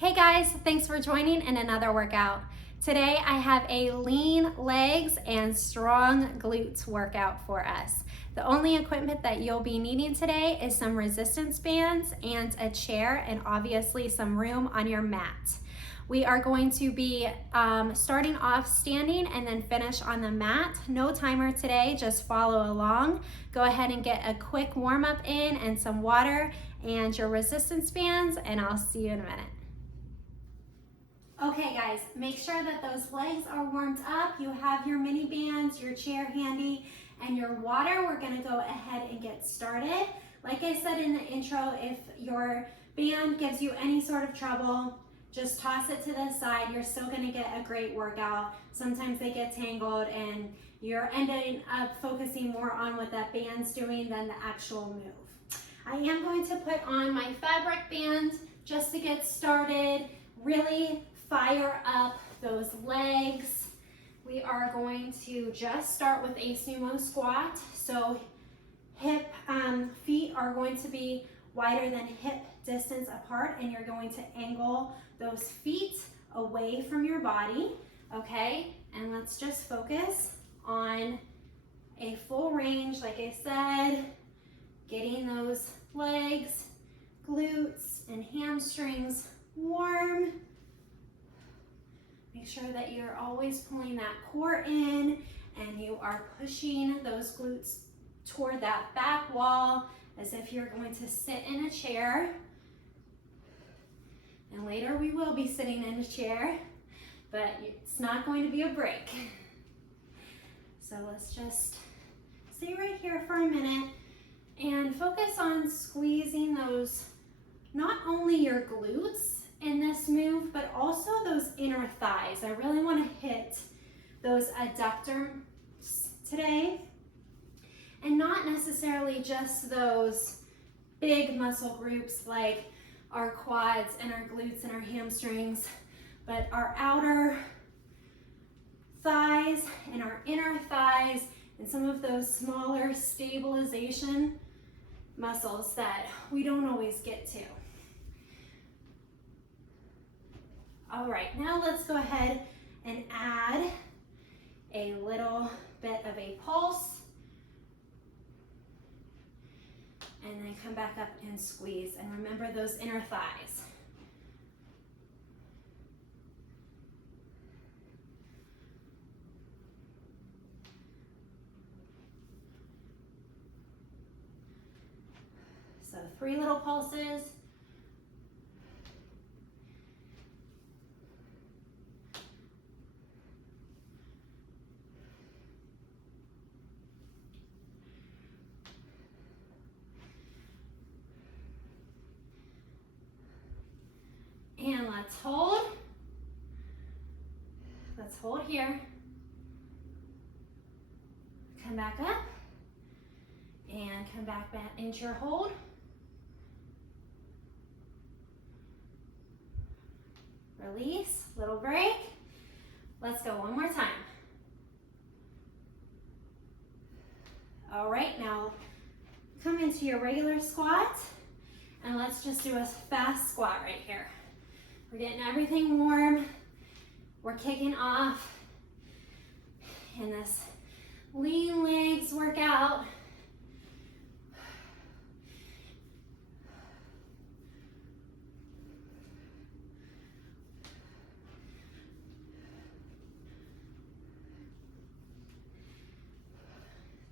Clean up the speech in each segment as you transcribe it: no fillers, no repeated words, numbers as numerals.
Hey guys, thanks for joining in another workout. Today I have a lean legs and strong glutes workout for us. The only equipment that you'll be needing today is some resistance bands and a chair and obviously some room on your mat. We are going to be starting off standing and then finish on the mat. No timer today, just follow along. Go ahead and get a quick warm up in and some water and your resistance bands, and I'll see you in a minute. Okay guys, make sure that those legs are warmed up. You have your mini bands, your chair handy, and your water. We're gonna go ahead and get started. Like I said in the intro, if your band gives you any sort of trouble, just toss it to the side. You're still gonna get a great workout. Sometimes they get tangled and you're ending up focusing more on what that band's doing than the actual move. I am going to put on my fabric band just to get started. Really fire up those legs. We are going to just start with a sumo squat. So feet are going to be wider than hip distance apart, and you're going to angle those feet away from your body, okay? And let's just focus on a full range, like I said, getting those legs, glutes, and hamstrings warm. Make sure that you're always pulling that core in and you are pushing those glutes toward that back wall as if you're going to sit in a chair. And later we will be sitting in a chair, but it's not going to be a break. So let's just stay right here for a minute and focus on squeezing those, not only your glutes in this move, but also those inner thighs. I really want to hit those adductors today, and not necessarily just those big muscle groups like our quads and our glutes and our hamstrings, but our outer thighs and our inner thighs and some of those smaller stabilization muscles that we don't always get to. All right, now let's go ahead and add a little bit of a pulse and then come back up and squeeze. And remember those inner thighs. So 3 little pulses. And let's hold. Let's hold here. Come back up and come back into your hold. Release, little break. Let's go one more time. All right, now come into your regular squat and let's just do a fast squat right here. We're getting everything warm. We're kicking off in this lean legs workout.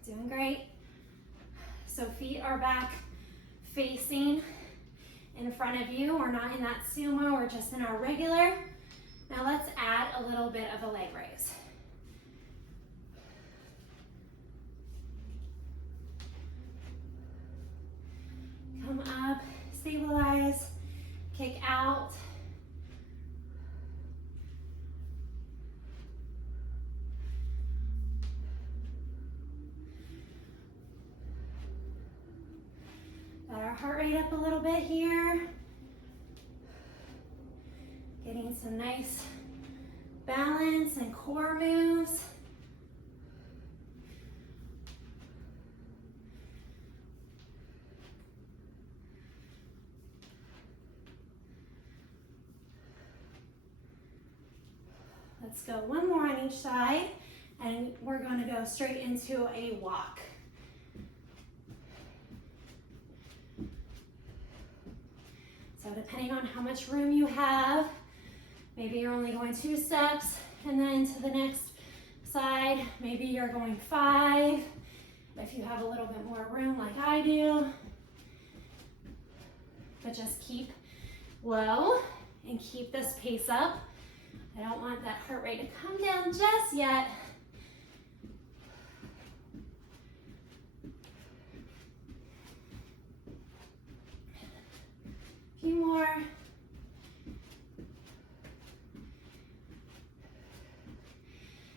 Doing great. So feet are back facing in front of you. We're not in that sumo, we're just in our regular. Now let's add a little bit of a leg raise. Come up, stabilize, kick out. Got our heart rate up a little bit here. Getting some nice balance and core moves. Let's go one more on each side, and we're going to go straight into a walk. So depending on how much room you have, maybe you're only going 2 steps, and then to the next side, maybe you're going 5. If you have a little bit more room like I do, but just keep low and keep this pace up. I don't want that heart rate to come down just yet. A few more.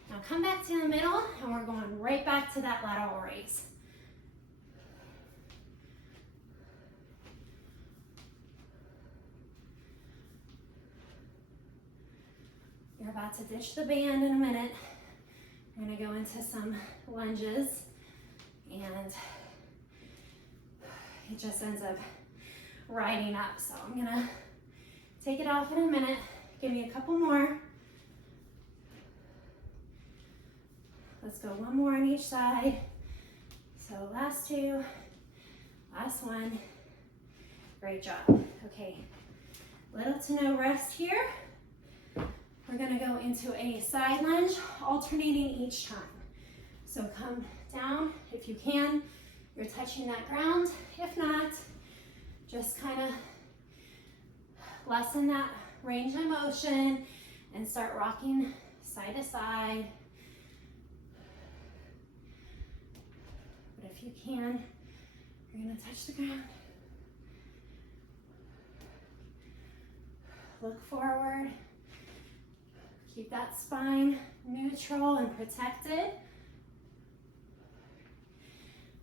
Now come back to the middle, and we're going right back to that lateral raise. You're about to ditch the band in a minute. We're gonna go into some lunges, and it just ends up riding up. So I'm gonna take it off in a minute. Give me a couple more. Let's go one more on each side. So last 2, last one. Great job. Okay, little to no rest here. We're gonna go into a side lunge, alternating each time. So come down if you can. You're touching that ground. If not, just kind of lessen that range of motion and start rocking side to side. But if you can, you're gonna touch the ground. Look forward. Keep that spine neutral and protected.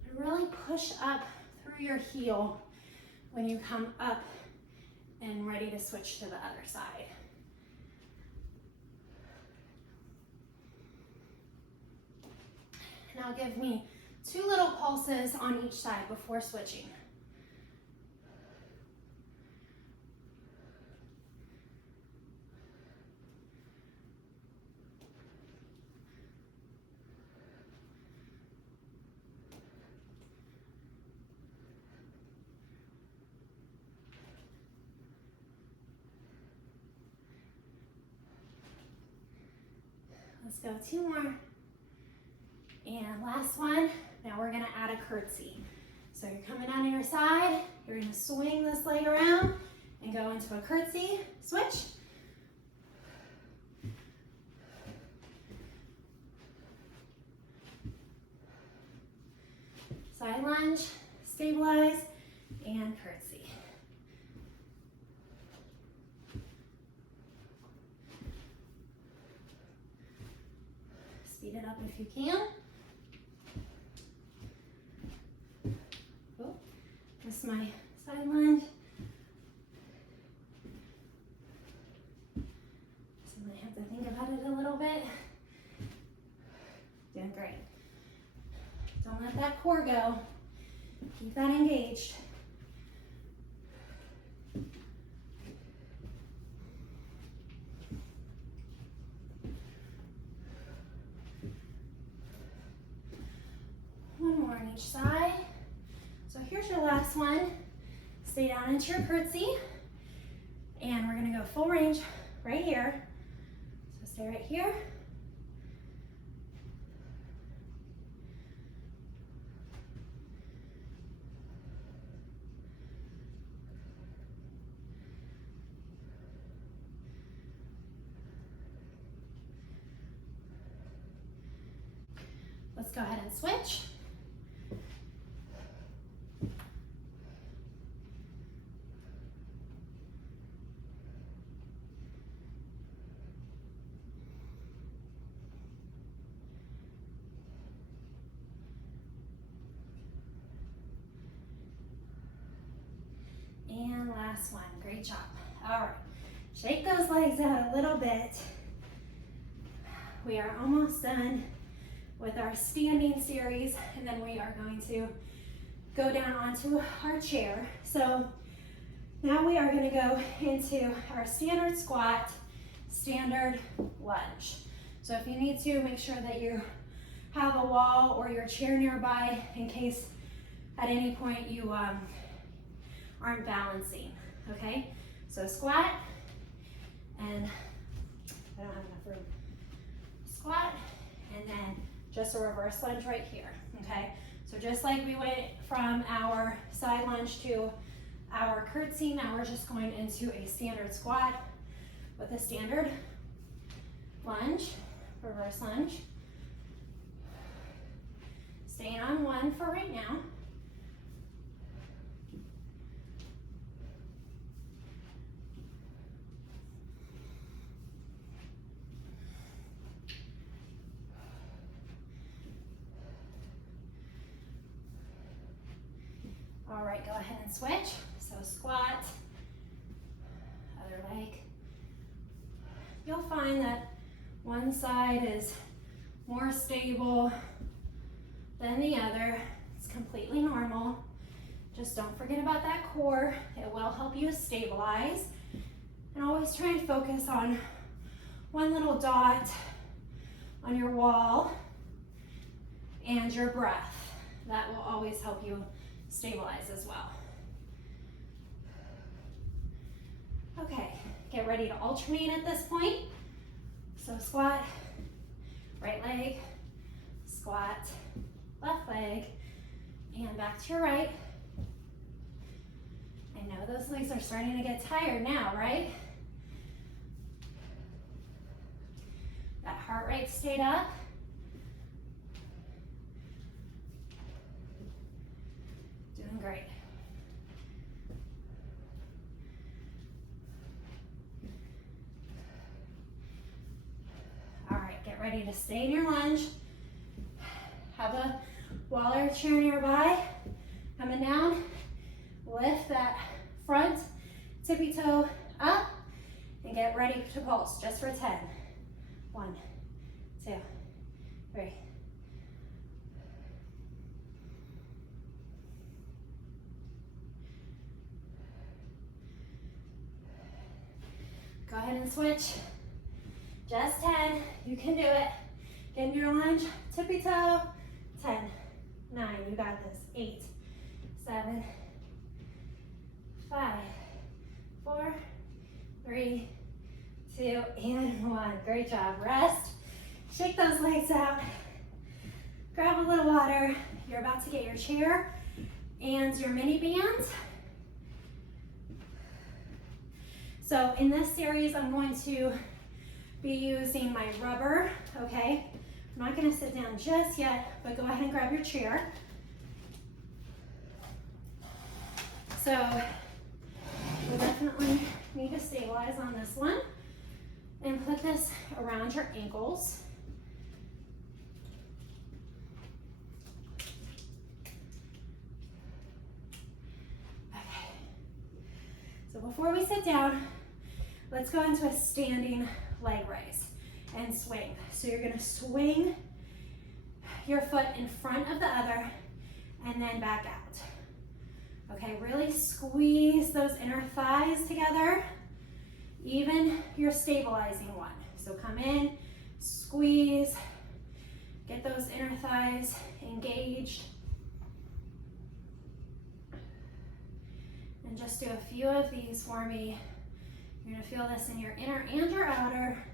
And really push up through your heel when you come up and ready to switch to the other side. Now give me 2 little pulses on each side before switching. Let's go 2 more. And last one. Now we're gonna add a curtsy. So you're coming down to your side, you're gonna swing this leg around and go into a curtsy, switch. Side lunge, stabilize, and curtsy. Speed it up if you can. Oh, this is my side lunge. So I might have to think about it a little bit. Doing great. Don't let that core go. Keep that engaged. One more on each side. So here's your last one. Stay down into your curtsy. And we're gonna go full range right here. So stay right here. Let's go ahead and switch. And last one, great job. All right, shake those legs out a little bit. We are almost done with our standing series, and then we are going to go down onto our chair. So now we are going to go into our standard squat, standard lunge. So if you need to, make sure that you have a wall or your chair nearby in case at any point you aren't balancing, okay? So squat, and I don't have enough room. Squat, and then just a reverse lunge right here, okay? So just like we went from our side lunge to our curtsy, now we're just going into a standard squat with a standard lunge, reverse lunge. Staying on one for right now. All right, go ahead and switch. So squat, other leg. You'll find that one side is more stable than the other. It's completely normal. Just don't forget about that core. It will help you stabilize. And always try and focus on one little dot on your wall and your breath. That will always help you stabilize as well. Okay, get ready to alternate at this point. So squat, right leg, squat, left leg, and back to your right. I know those legs are starting to get tired now, right? That heart rate stayed up. Doing great. All right, get ready to stay in your lunge. Have a wall or chair nearby. Coming down, lift that front tippy toe up and get ready to pulse just for 10. 1, 2, 3. Go ahead and switch. Just 10. You can do it. Get in your lunge, tippy toe. 10, 9, you got this. 8, 7, 5, 4, 3, 2, and 1. Great job. Rest. Shake those legs out. Grab a little water. You're about to get your chair and your mini bands. So in this series, I'm going to be using my rubber, okay? I'm not gonna sit down just yet, but go ahead and grab your chair. So we'll definitely need to stabilize on this one and put this around your ankles. Okay. So before we sit down, let's go into a standing leg raise and swing. So you're gonna swing your foot in front of the other and then back out. Okay, really squeeze those inner thighs together. Even your stabilizing one. So come in, squeeze, get those inner thighs engaged. And just do a few of these for me. You're gonna feel this in your inner and your outer.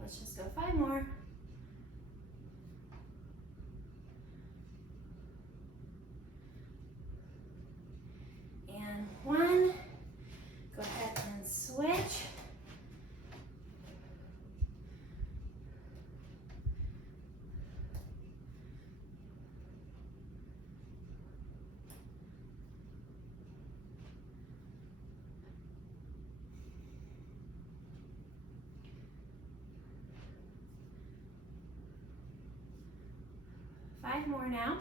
Let's just go 5 more. And 1. Go ahead and switch. Five more now.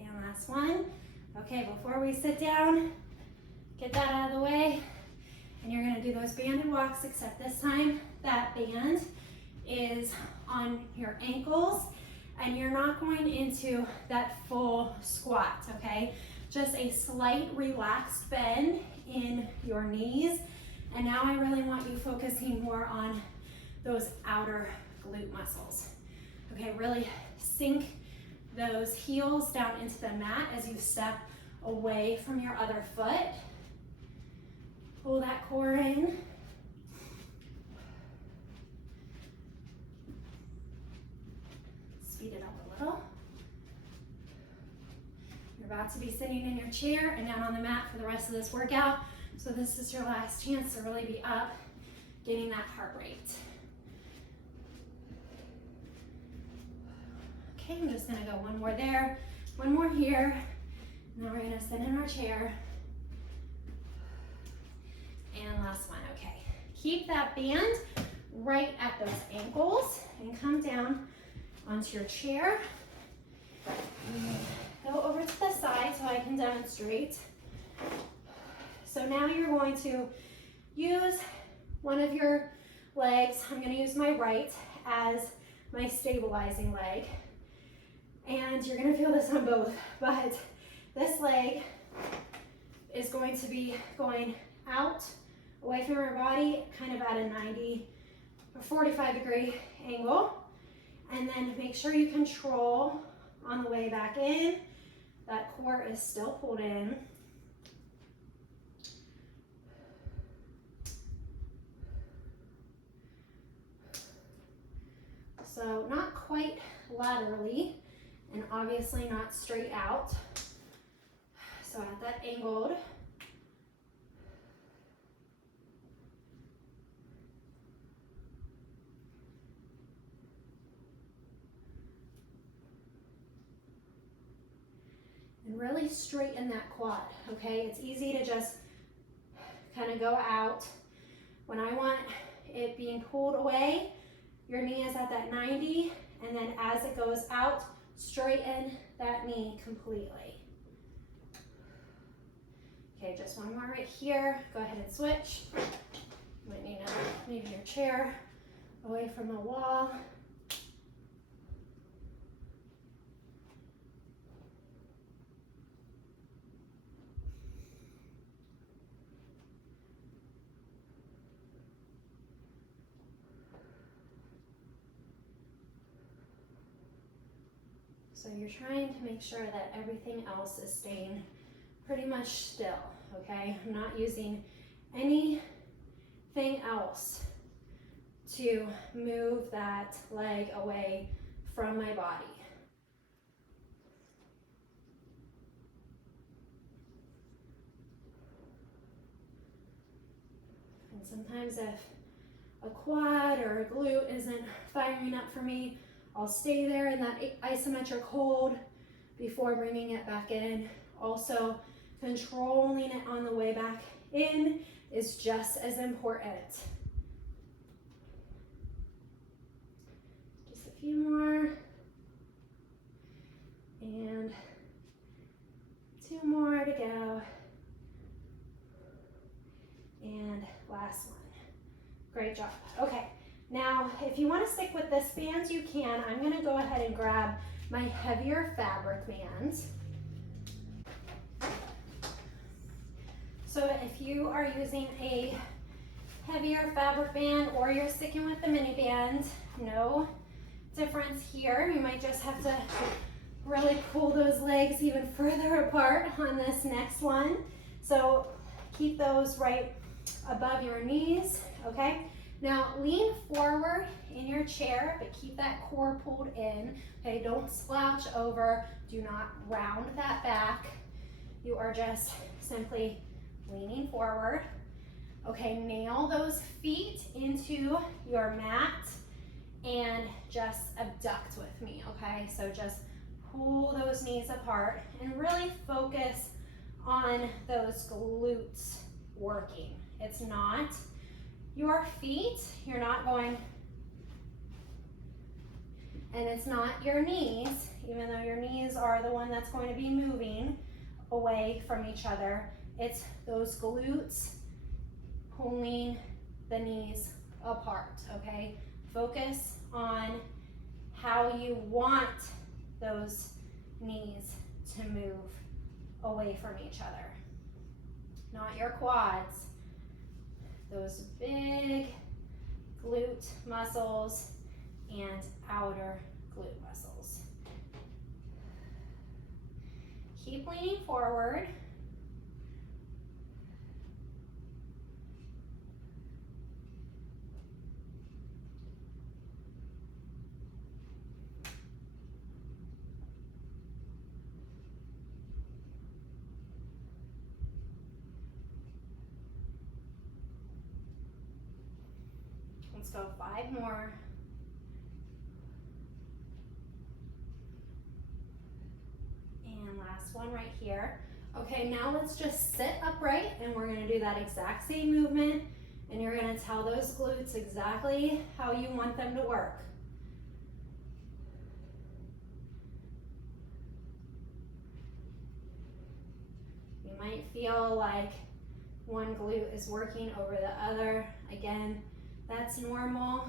And last one. Okay, before we sit down, get that out of the way. And you're gonna do those banded walks, except this time that band is on your ankles and you're not going into that full squat, okay? Just a slight relaxed bend in your knees. And now I really want you focusing more on those outer glute muscles. Okay, really sink those heels down into the mat as you step away from your other foot. Pull that core in. Speed it up a little. You're about to be sitting in your chair and down on the mat for the rest of this workout. So this is your last chance to really be up, getting that heart rate. Okay, I'm just gonna go one more there, one more here. Now we're gonna sit in our chair. And last one, okay. Keep that band right at those ankles and come down onto your chair. Go over to the side so I can demonstrate. So now you're going to use one of your legs. I'm going to use my right as my stabilizing leg. And you're going to feel this on both, but this leg is going to be going out away from your body, kind of at a 90 or 45 degree angle. And then make sure you control on the way back in. That core is still pulled in. So not quite laterally, and obviously not straight out. So at that angled. And really straighten that quad, okay? It's easy to just kind of go out. When I want it being pulled away, your knee is at that 90, and then as it goes out, straighten that knee completely. Okay, just one more right here. Go ahead and switch. You might need to move your chair away from the wall. So you're trying to make sure that everything else is staying pretty much still, okay? I'm not using anything else to move that leg away from my body. And sometimes if a quad or a glute isn't firing up for me, I'll stay there in that isometric hold before bringing it back in. Also, controlling it on the way back in is just as important. Just a few more. And 2 more to go. And last one. Great job. Okay. Now, if you want to stick with this band, you can. I'm going to go ahead and grab my heavier fabric band. So if you are using a heavier fabric band or you're sticking with the mini band, no difference here. You might just have to really pull those legs even further apart on this next one. So keep those right above your knees, okay? Now lean forward in your chair, but keep that core pulled in, okay? Don't slouch over, do not round that back. You are just simply leaning forward. Okay, nail those feet into your mat and just abduct with me, okay? So just pull those knees apart and really focus on those glutes working. It's not your feet, you're not going, and it's not your knees, even though your knees are the one that's going to be moving away from each other. It's those glutes pulling the knees apart, okay? Focus on how you want those knees to move away from each other, not your quads. Those big glute muscles and outer glute muscles. Keep leaning forward. Let's go 5 more. And last one right here. Okay, now let's just sit upright and we're gonna do that exact same movement, and you're gonna tell those glutes exactly how you want them to work. You might feel like one glute is working over the other. Again, that's normal.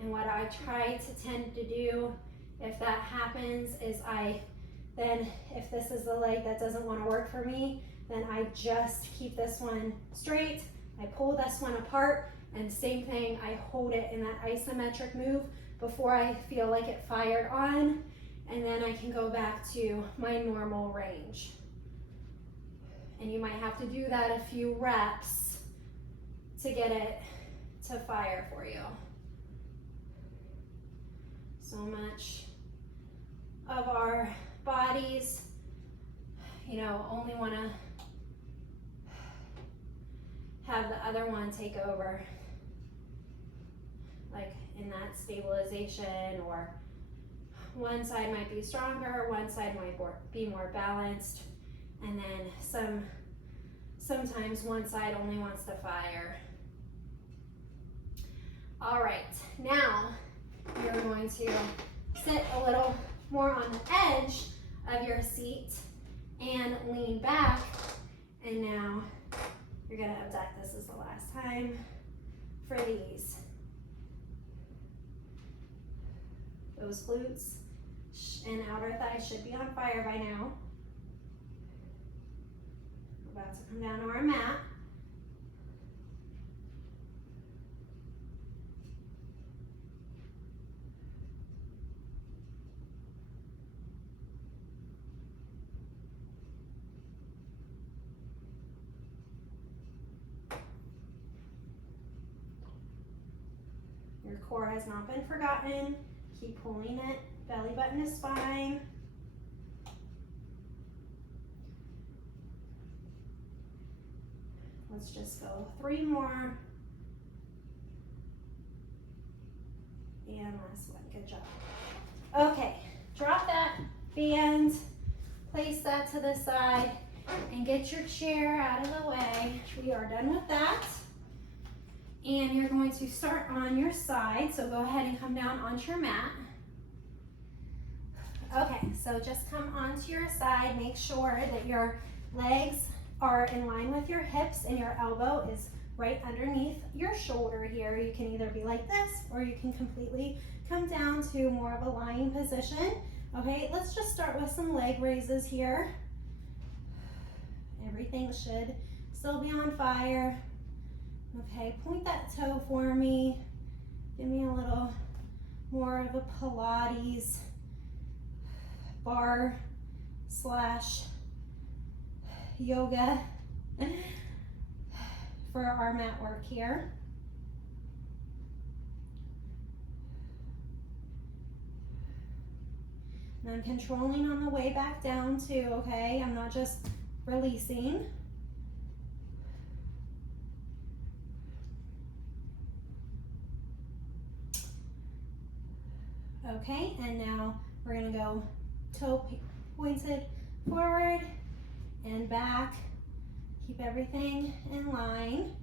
And what I try to tend to do if that happens is if this is the leg that doesn't want to work for me, then I just keep this one straight. I pull this one apart, and same thing, I hold it in that isometric move before I feel like it fired on, and then I can go back to my normal range. And you might have to do that a few reps to get it to fire for you. So much of our bodies, only want to have the other one take over, like in that stabilization, or one side might be stronger, one side might be more balanced, and then sometimes one side only wants to fire. All right, now you're going to sit a little more on the edge of your seat and lean back, and now you're gonna abduct. This is the last time for these. Those glutes and outer thighs should be on fire by now. We're about to come down to our mat. Your core has not been forgotten. Keep pulling it, belly button to spine. Let's just go 3 more. And last one, good job. Okay, drop that band, place that to the side, and get your chair out of the way. We are done with that. And you're going to start on your side, so go ahead and come down onto your mat. Okay, so just come onto your side. Make sure that your legs are in line with your hips and your elbow is right underneath your shoulder here. You can either be like this, or you can completely come down to more of a lying position. Okay, let's just start with some leg raises here. Everything should still be on fire. Okay, point that toe for me. Give me a little more of a Pilates bar / yoga for our mat work here. And I'm controlling on the way back down too, okay? I'm not just releasing. Okay, and now we're gonna go toe pointed forward and back. Keep everything in line.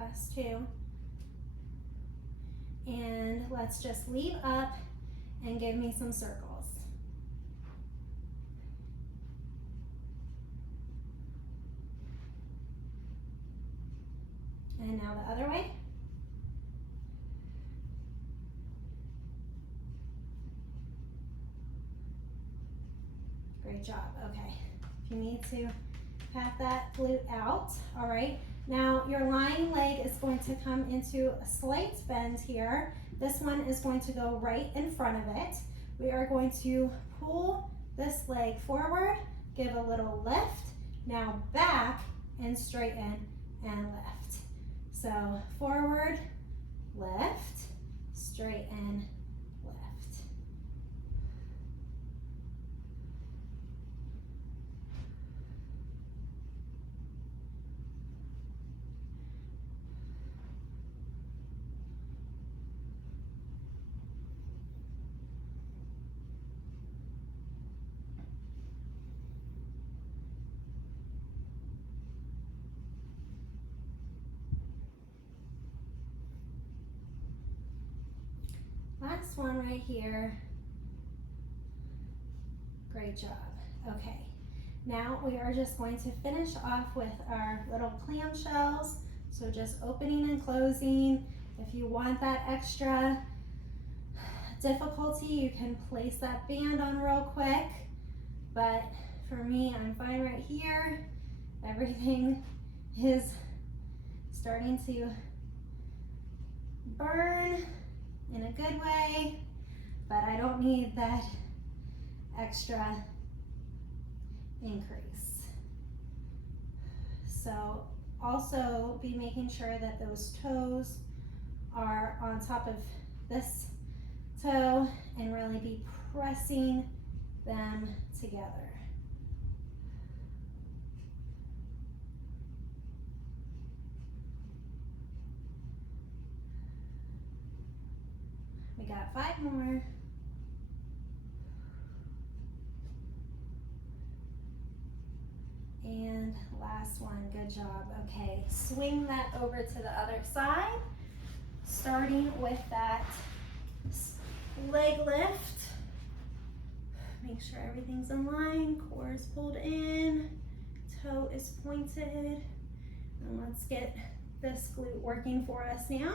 Last two. And let's just leave up and give me some circles. And now the other way. Great job. Okay. If you need to pat that glute out. All right. Now your lying leg is going to come into a slight bend here. This one is going to go right in front of it. We are going to pull this leg forward, give a little lift, now back and straighten and lift. So forward, lift, straighten, lift. Last one right here. Great job. Okay, now we are just going to finish off with our little clamshells. So just opening and closing. If you want that extra difficulty, you can place that band on real quick. But for me, I'm fine right here. Everything is starting to burn in a good way, but I don't need that extra increase. So also be making sure that those toes are on top of this toe and really be pressing them together. We got 5 more. And last one, good job. Okay, swing that over to the other side, starting with that leg lift. Make sure everything's in line, core is pulled in, toe is pointed. And let's get this glute working for us now.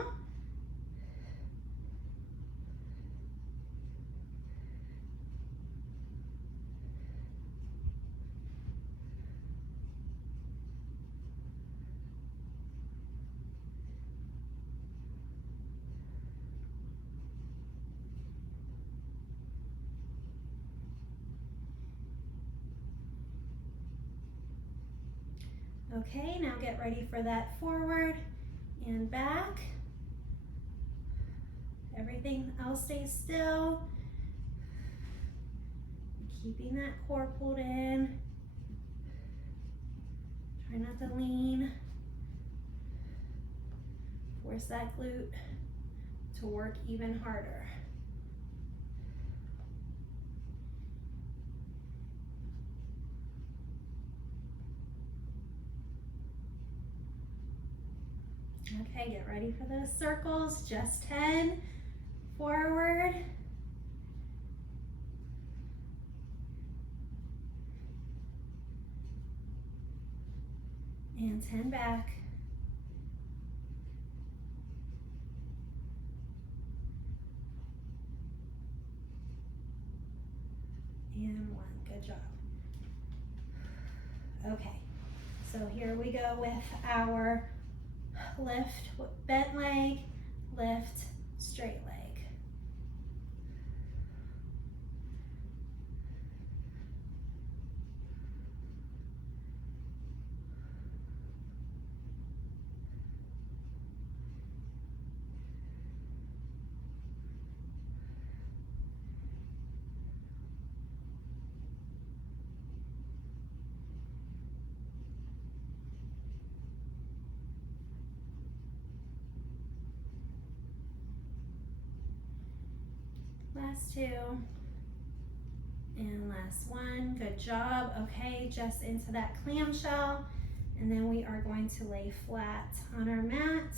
Okay, now get ready for that forward and back. Everything else stays still. Keeping that core pulled in. Try not to lean. Force that glute to work even harder. Okay, get ready for those circles. Just 10. Forward. And 10 back. And 1. Good job. Okay, so here we go with our lift, bent leg, lift, straight leg. Last 2. And last 1. Good job. Okay, just into that clamshell. And then we are going to lay flat on our mat.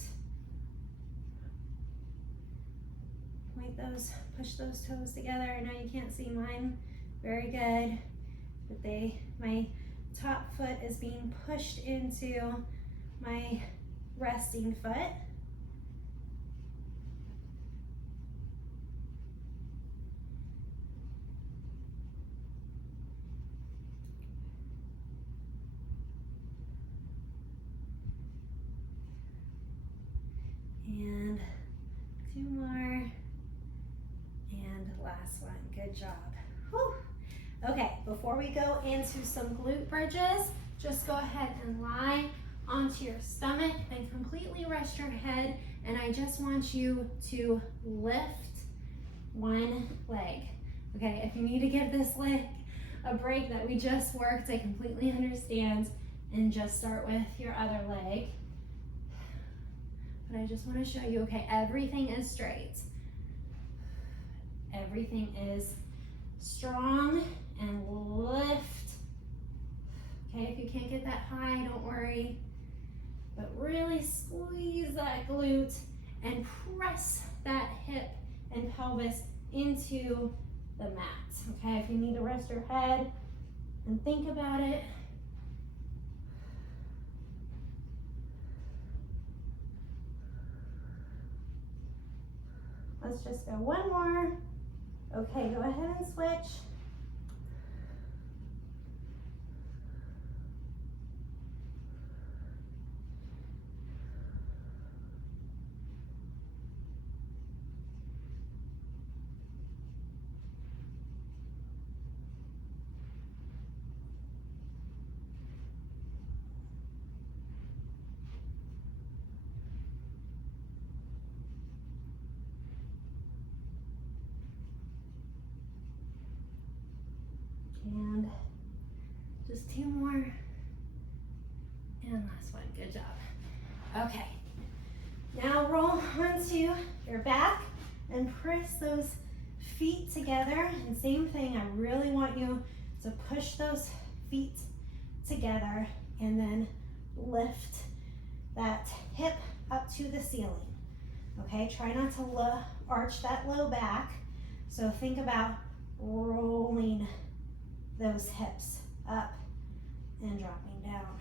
Point those, push those toes together. I know you can't see mine very good, but my top foot is being pushed into my resting foot. And 2 more. And last one. Good job. Whew. Okay, before we go into some glute bridges, just go ahead and lie onto your stomach and completely rest your head. And I just want you to lift one leg. Okay, if you need to give this leg a break that we just worked, I completely understand. And just start with your other leg. But I just want to show you, okay, everything is straight. Everything is strong, and lift. Okay, if you can't get that high, don't worry. But really squeeze that glute and press that hip and pelvis into the mat. Okay, if you need to rest your head and think about it. Let's just go one more. Okay, go ahead and switch. And just 2 more. And last one, good job. Okay, now roll onto your back and press those feet together. And same thing, I really want you to push those feet together and then lift that hip up to the ceiling. Okay, try not to arch that low back. So think about rolling those hips up and dropping down.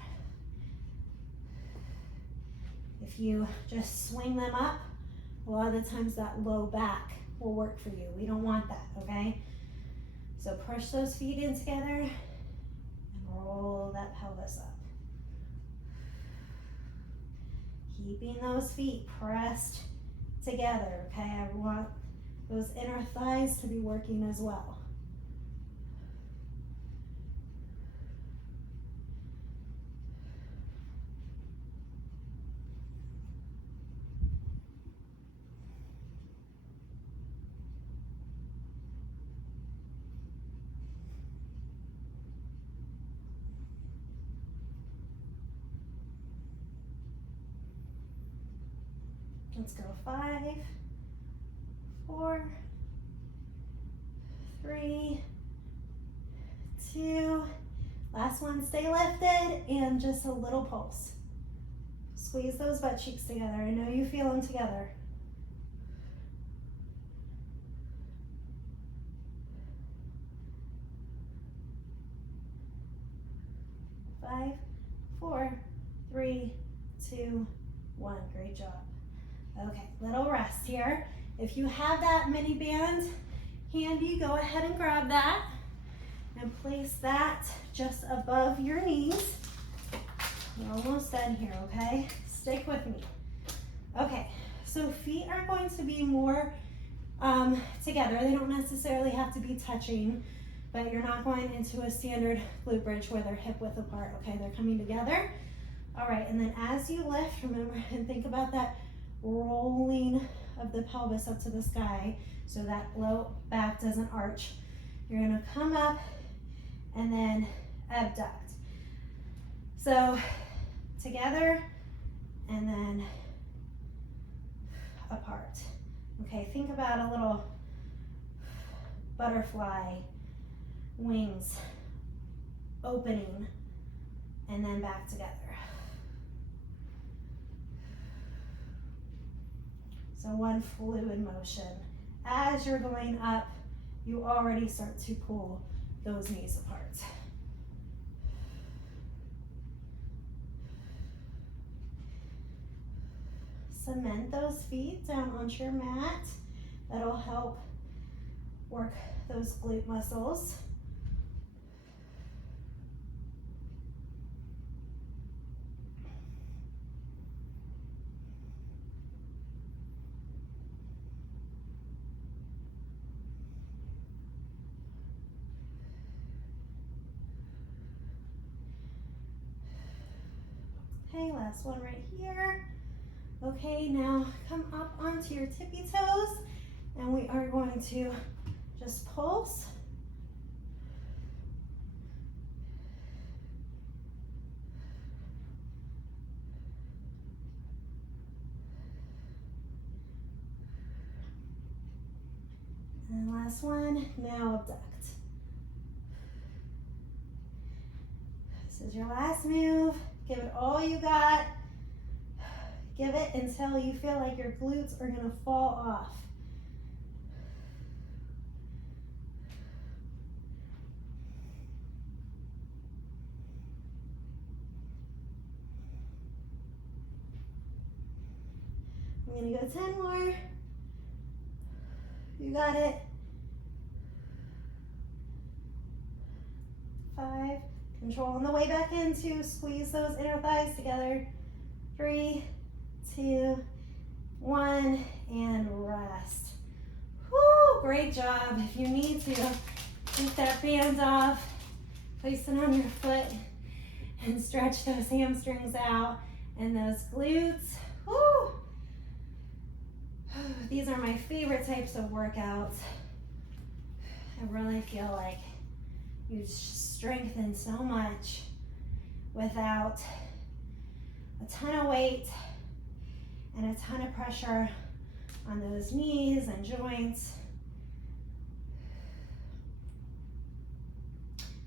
If you just swing them up, a lot of the times that low back will work for you. We don't want that, okay? So push those feet in together and roll that pelvis up. Keeping those feet pressed together, okay? I want those inner thighs to be working as well. Let's go 5, 4, 3, 2. Last one, stay lifted and just a little pulse. Squeeze those butt cheeks together. I know you feel them together. 5, 4, 3, 2, 1. Great job. Okay, little rest here. If you have that mini band handy, go ahead and grab that and place that just above your knees. We're almost done here, okay? Stick with me. Okay, so feet are going to be more together. They don't necessarily have to be touching, but you're not going into a standard glute bridge where they're hip width apart, okay? They're coming together. All right, and then as you lift, remember and think about that rolling of the pelvis up to the sky so that low back doesn't arch. You're gonna come up and then abduct. So together and then apart. Okay, think about a little butterfly wings opening and then back together. So one fluid motion. As you're going up, you already start to pull those knees apart. Cement those feet down onto your mat. That'll help work those glute muscles. Okay, last one right here. Okay, now come up onto your tippy toes, and we are going to just pulse. And last one, now abduct. This is your last move. Give it all you got. Give it until you feel like your glutes are gonna fall off. I'm gonna go 10 more. You got it. 5. Control on the way back into. Squeeze those inner thighs together. 3, 2, 1, and rest. Woo, great job. If you need to, take that band off, place it on your foot, and stretch those hamstrings out and those glutes. Woo. These are my favorite types of workouts. I really feel like you strengthen so much without a ton of weight and a ton of pressure on those knees and joints.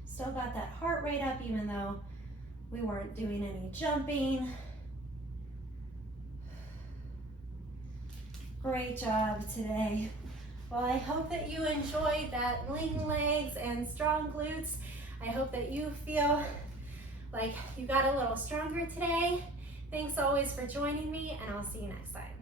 Still got that heart rate up even though we weren't doing any jumping. Great job today. Well, I hope that you enjoyed that lean legs and strong glutes. I hope that you feel like you got a little stronger today. Thanks always for joining me, and I'll see you next time.